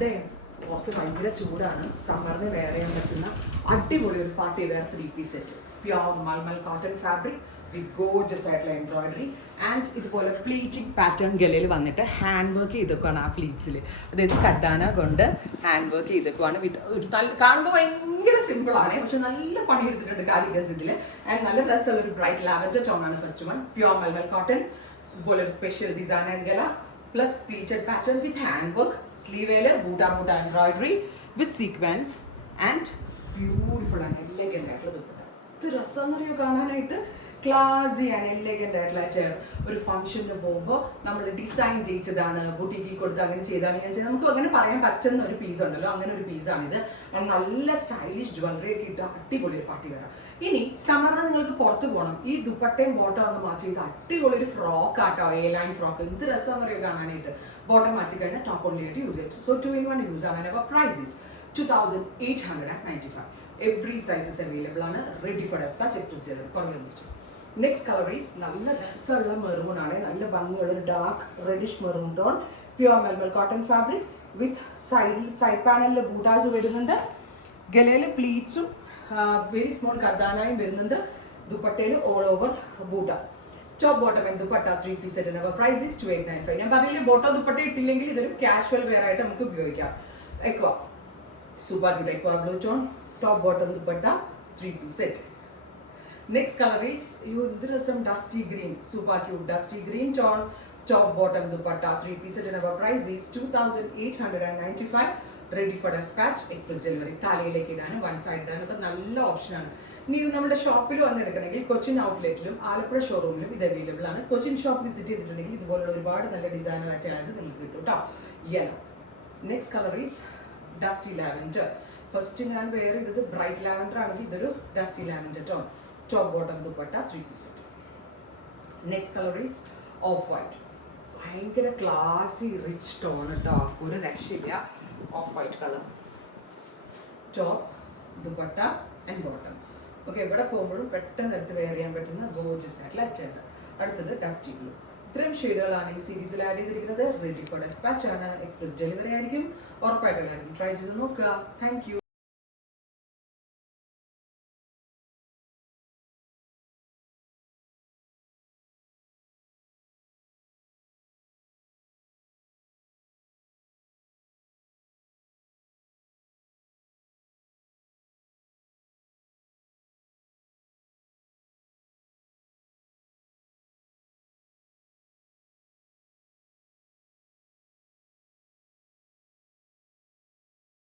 അതെ, പുറത്ത് ഭയങ്കര ചൂടാണ്. സമ്മറിന് വെയർ ചെയ്യാൻ പറ്റുന്ന അടിപൊളി ഒരു party wear 3-piece set. Pure mulmul cotton fabric with gorgeous ആയിട്ടുള്ള എംബ്രോയിഡറി ആൻഡ് ഇതുപോലെ പ്ലീറ്റിംഗ് പാറ്റേൺ ഗലയിൽ വന്നിട്ട് ഹാൻഡ് വർക്ക് ചെയ്തേക്കുവാണ് ആ പ്ലീറ്റ്സിൽ. അതായത് കഡാന കൊണ്ട് ഹാൻഡ് വർക്ക് ചെയ്തേക്കുവാണ്. വിത്ത് ഒരു കാണുമ്പോൾ ഭയങ്കര സിമ്പിളാണ്, പക്ഷെ നല്ല പണിയെടുത്തിട്ടുണ്ട് കാരിഗേഴ്സ് ഇതിൽ. ആൻഡ് നല്ല രസമുള്ള ഒരു ബ്രൈറ്റ് ലാവൻഡർ ടോണാണ് first one. Pure mulmul cotton, ഇതുപോലെ ഒരു സ്പെഷ്യൽ ഡിസൈൻ ആൻഡ് ഗല plus pleated pattern with handwork, sleeve buta embroidery with sequins and beautiful and elegant ആയിട്ടുള്ള ദുപ്പട്ട. ഇത് രസമെന്നറിയോ കാണാനായിട്ട്? ക്ലാസി ആൻഡ് എലഗന്റ് ആയിട്ടുള്ള ഒരു ഫംഗ്ഷന് പോകുമ്പോൾ നമ്മൾ ഡിസൈൻ ചെയ്യിച്ചതാണ്, ബുട്ടിക്ക് കൊടുത്ത് അങ്ങനെ ചെയ്താൽ നമുക്ക് അങ്ങനെ പറയാൻ പറ്റുന്ന ഒരു പീസ് ഉണ്ടല്ലോ, അങ്ങനെ ഒരു പീസാണിത്. നല്ല സ്റ്റൈലിഷ് ജ്വല്ലറി ഒക്കെ ഇട്ട് അടിപൊളി ഒരു പാർട്ടി വരാം. ഇനി സമ്മറിന് നിങ്ങൾക്ക് പുറത്ത് പോകണം, ഈ ദുപ്പട്ടയും ബോട്ടം അങ്ങ് മാറ്റി ചെയ്ത് അടിപൊളി ഒരു ഫ്രോക്ക് ആട്ടോ, എ-ലൈൻ ഫ്രോക്ക്. എന്ത് രസമെന്ന് പറയുക കാണാനായിട്ട്. ബോട്ടം മാറ്റി കഴിഞ്ഞാൽ ടോപ്പ് ഓൺലി ആയിട്ട് യൂസ് ചെയ്യും. സോ 2-in-1 യൂസ് ആണ്. അപ്പോൾ price is 2895. Every sizes available ആണ്. Ready for despatch, express delivery. കുറഞ്ഞു വെച്ചു. നെക്സ്റ്റ് കളർ ഈസ് നല്ല രസമുള്ള മെറൂൺ ആണ്. നല്ല ഭംഗിയുള്ള ഒരു dark reddish maroon tone. Pure mulmul cotton fabric with side പാനലിൽ ബൂട്ടാസ് വരുന്നുണ്ട്. ഗലയിൽ പ്ലീറ്റ്സും വെരി സ്മോൾ കർദാനയും വരുന്നുണ്ട്. ദുപ്പട്ടയിൽ ഓൾ ഓവർ ബൂട്ട. Top bottom and dupatta 3-piece set. അപ്പോൾ പ്രൈസ് ഈസ് 2895. ഞാൻ പറഞ്ഞില്ലേ, ബോട്ടോ ദുപ്പട്ട ഇട്ടില്ലെങ്കിൽ ഇതൊരു കാഷ്വൽ വെയർ ആയിട്ട് നമുക്ക് ഉപയോഗിക്കാം. Aqua super good aqua blue tone. Top bottom dupatta 3-piece set. Next color is some dusty green, super cute dusty green tone. Top bottom dupatta 3-piece set, and our price is 2895. Ready for dispatch, express delivery. Thaliyilekku idana one side dana oka nalla option aanu. Nee nammade shop il vannu edukkanengil Cochin outlet ilum Alappuzha showroom ilum idu available aanu. Cochin shop visit cheyidittunengil idupoലുള്ള ഒരുപാട് നല്ല designer attach നിങ്ങൾക്ക് കിട്ടും ട്ടോ. Yellow. Next color is dusty lavender. First ഞാൻ wear ചെയ്തത് bright lavender ആണെങ്കിൽ ഇതൊരു dusty lavender tone. Top bottom dupatta 3-piece set. Next color is off-white. ഭയങ്കര ക്ലാസി റിച്ച് ടോൺ കേട്ടോ, ഒരു രക്ഷയില്ല. Of white colour. Top dupatta and bottom. Okay, ഇവിടെ പോകുമ്പോഴും പെട്ടെന്ന് എടുത്ത് വെയർ ചെയ്യാൻ പറ്റുന്ന ഗോർജസ് ആയിട്ടുള്ള അറ്റാണ്. അടുത്തത് ഡസ്റ്റി ബ്ലൂ. ഇത്രയും ഷെയ്ഡുകളാണ് ഈ സീരീസിൽ ആഡ് ചെയ്തിരിക്കുന്നത്. റെഡി ഫോർ ഡെസ്പാച്ച് ആണ്. എക്സ്പ്രസ് ഡെലിവറി ആയിരിക്കും. ഉറപ്പായിട്ടുള്ളതായിരിക്കും. ട്രൈ ചെയ്ത് നോക്കുക. Thank you.